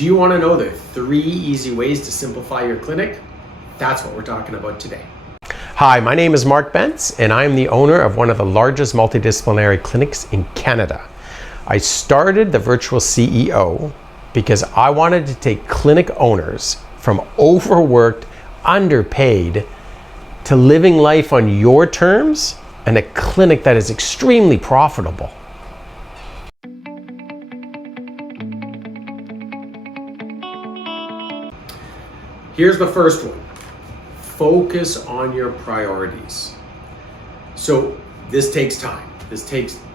Do you want to know the 3 easy ways to simplify your clinic? That's what we're talking about today. Hi, my name is Mark Bentz, and I'm the owner of one of the largest multidisciplinary clinics in Canada. I started the Virtual CEO because I wanted to take clinic owners from overworked, underpaid, to living life on your terms and a clinic that is extremely profitable. Here's the first one. Focus on your priorities. So this takes time.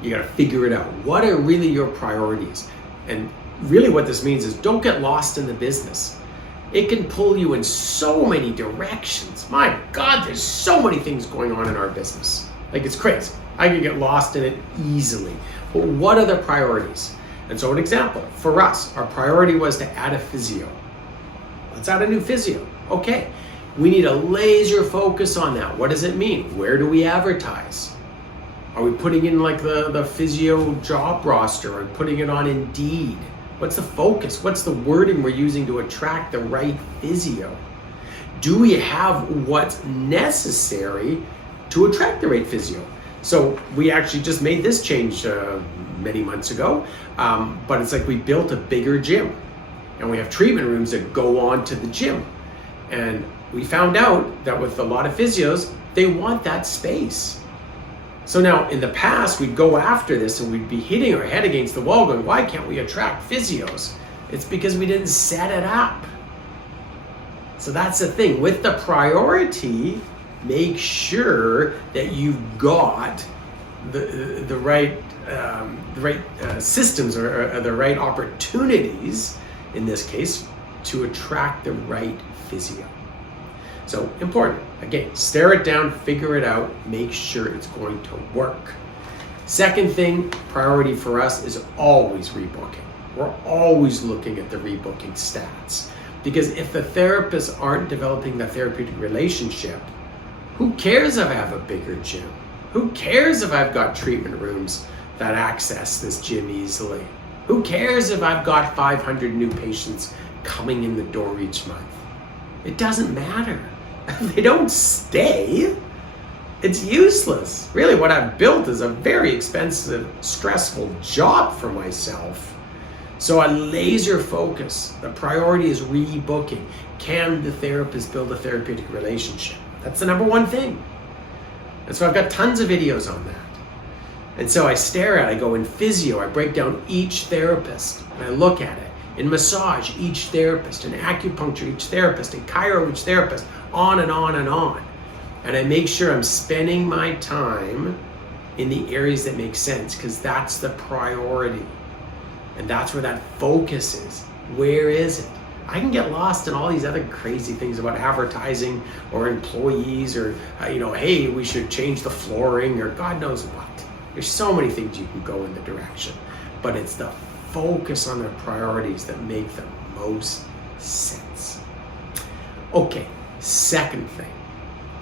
You gotta figure it out. What are really your priorities? And really what this means is don't get lost in the business. It can pull you in so many directions. My God, there's so many things going on in our business. Like, it's crazy. I can get lost in it easily. But what are the priorities? And so an example, for us, our priority was to add a physio. Let's add a new physio. Okay, we need a laser focus on that. What does it mean? Where do we advertise? Are we putting in like the physio job roster? Are we putting it on Indeed? What's the focus? What's the wording we're using to attract the right physio? Do we have what's necessary to attract the right physio? So we actually just made this change many months ago, but it's like we built a bigger gym. And we have treatment rooms that go on to the gym. And we found out that with a lot of physios, they want that space. So now in the past, we'd go after this and we'd be hitting our head against the wall going, why can't we attract physios? It's because we didn't set it up. So that's the thing. With the priority, make sure that you've got the right systems or the right opportunities, in this case, to attract the right physio. So important, again, stare it down, figure it out, make sure it's going to work. Second thing, priority for us is always rebooking. We're always looking at the rebooking stats, because if the therapists aren't developing the therapeutic relationship, who cares if I have a bigger gym? Who cares if I've got treatment rooms that access this gym easily? Who cares if I've got 500 new patients coming in the door each month? It doesn't matter. They don't stay. It's useless. Really, what I've built is a very expensive, stressful job for myself. So I laser focus. The priority is rebooking. Can the therapist build a therapeutic relationship? That's the number one thing. And so I've got tons of videos on that. And so I go in physio, I break down each therapist, and I look at it. In massage, each therapist. In acupuncture, each therapist. In chiro, each therapist. On and on and on. And I make sure I'm spending my time in the areas that make sense, because that's the priority. And that's where that focus is. Where is it? I can get lost in all these other crazy things about advertising or employees or, hey, we should change the flooring or God knows what. There's so many things you can go in the direction, but it's the focus on the priorities that make the most sense. Okay, second thing,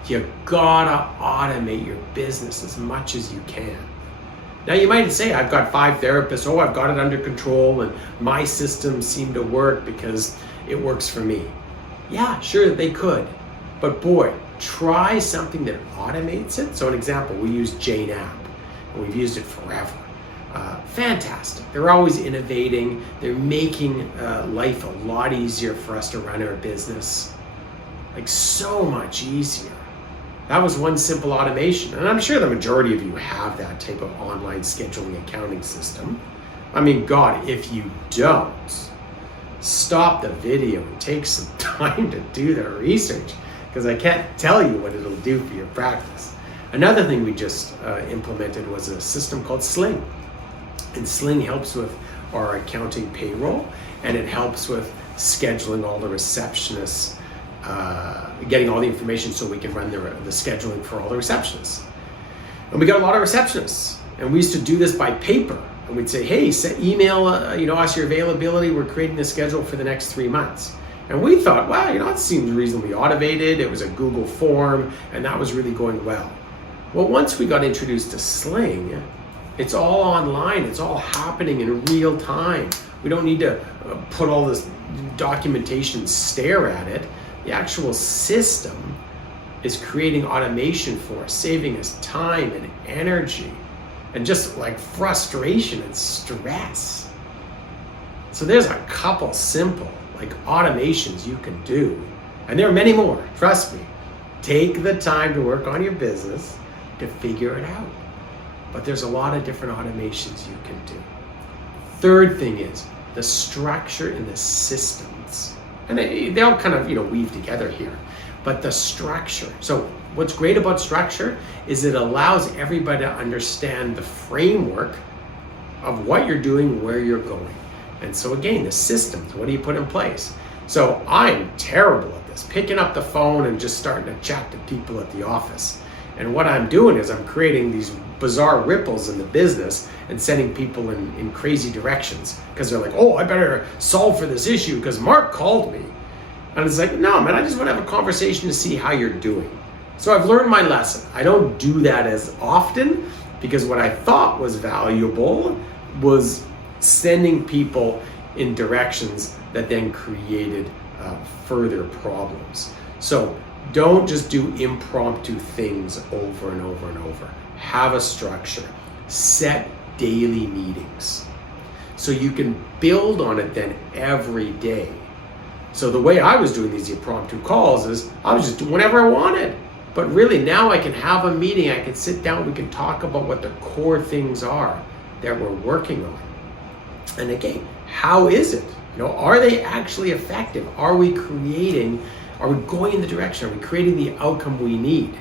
you gotta automate your business as much as you can. Now you might say, I've got 5 therapists, I've got it under control and my systems seem to work because it works for me. Yeah, sure, they could, but boy, try something that automates it. So an example, we use Jane App. We've used it forever. Fantastic. They're always innovating. They're making life a lot easier for us to run our business. Like, so much easier. That was one simple automation. And I'm sure the majority of you have that type of online scheduling accounting system. I mean, God, if you don't, stop the video and take some time to do the research, because I can't tell you what it'll do for your practice. Another thing we just implemented was a system called Sling. And Sling helps with our accounting payroll, and it helps with scheduling all the receptionists, getting all the information so we can run the scheduling for all the receptionists. And we got a lot of receptionists, and we used to do this by paper. And we'd say, hey, email us your availability. We're creating the schedule for the next 3 months. And we thought, wow, it seems reasonably automated. It was a Google form, and that was really going well. Well, once we got introduced to Sling, it's all online. It's all happening in real time. We don't need to put all this documentation, stare at it. The actual system is creating automation for us, saving us time and energy and just like frustration and stress. So there's a couple simple like automations you can do, and there are many more, trust me. Take the time to work on your business to figure it out. But there's a lot of different automations you can do. Third thing is the structure in the systems. And they all kind of, weave together here. But the structure. So what's great about structure is it allows everybody to understand the framework of what you're doing, where you're going. And so again, the systems, what do you put in place? So I'm terrible at this, picking up the phone and just starting to chat to people at the office. And what I'm doing is I'm creating these bizarre ripples in the business and sending people in crazy directions because they're like, oh, I better solve for this issue because Mark called me. And it's like, no, man, I just want to have a conversation to see how you're doing. So I've learned my lesson. I don't do that as often because what I thought was valuable was sending people in directions that then created further problems. So don't just do impromptu things over and over and over. Have a structure. Set daily meetings so you can build on it then every day. So the way I was doing these impromptu calls is I was just doing whatever I wanted. But really now I can have a meeting, I can sit down, we can talk about what the core things are that we're working on. And again, how is it? Are they actually effective? Are we going in the direction? Are we creating the outcome we need?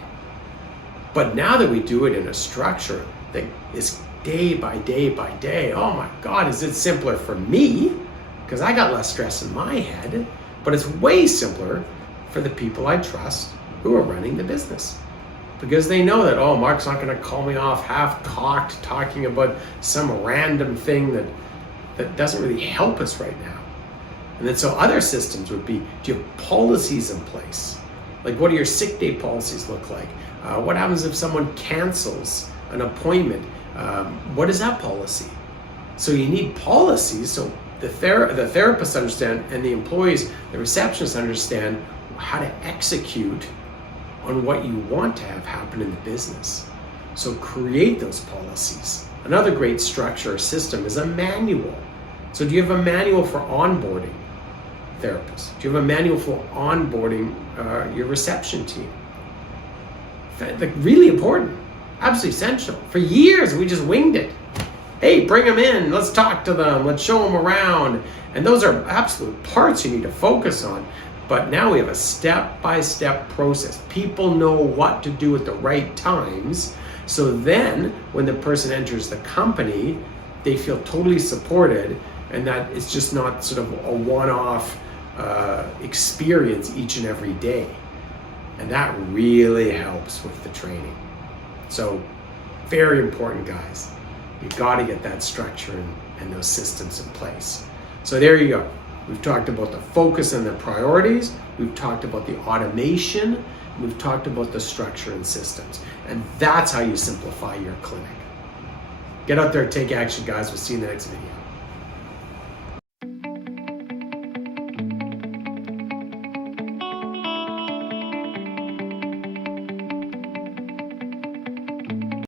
But now that we do it in a structure that is day by day by day, oh my God, is it simpler for me? Because I got less stress in my head, but it's way simpler for the people I trust who are running the business. Because they know that, oh, Mark's not gonna call me off half-cocked talking about some random thing that doesn't really help us right now. And then so other systems would be, do you have policies in place? Like what do your sick day policies look like? What happens if someone cancels an appointment? What is that policy? So you need policies so the therapists understand and the employees, the receptionists understand how to execute on what you want to have happen in the business. So create those policies. Another great structure or system is a manual. So do you have a manual for onboarding therapists? Do you have a manual for onboarding your reception team? Like really important, absolutely essential. For years, we just winged it. Hey, bring them in, let's talk to them, let's show them around. And those are absolute parts you need to focus on. But now we have a step-by-step process. People know what to do at the right times. So then when the person enters the company, they feel totally supported and that it's just not sort of a one-off experience each and every day. And that really helps with the training. So very important, guys. You've got to get that structure and those systems in place. So there you go. We've talked about the focus and the priorities. We've talked about the automation. We've talked about the structure and systems. And that's how you simplify your clinic. Get out there and take action, guys. We'll see you in the next video.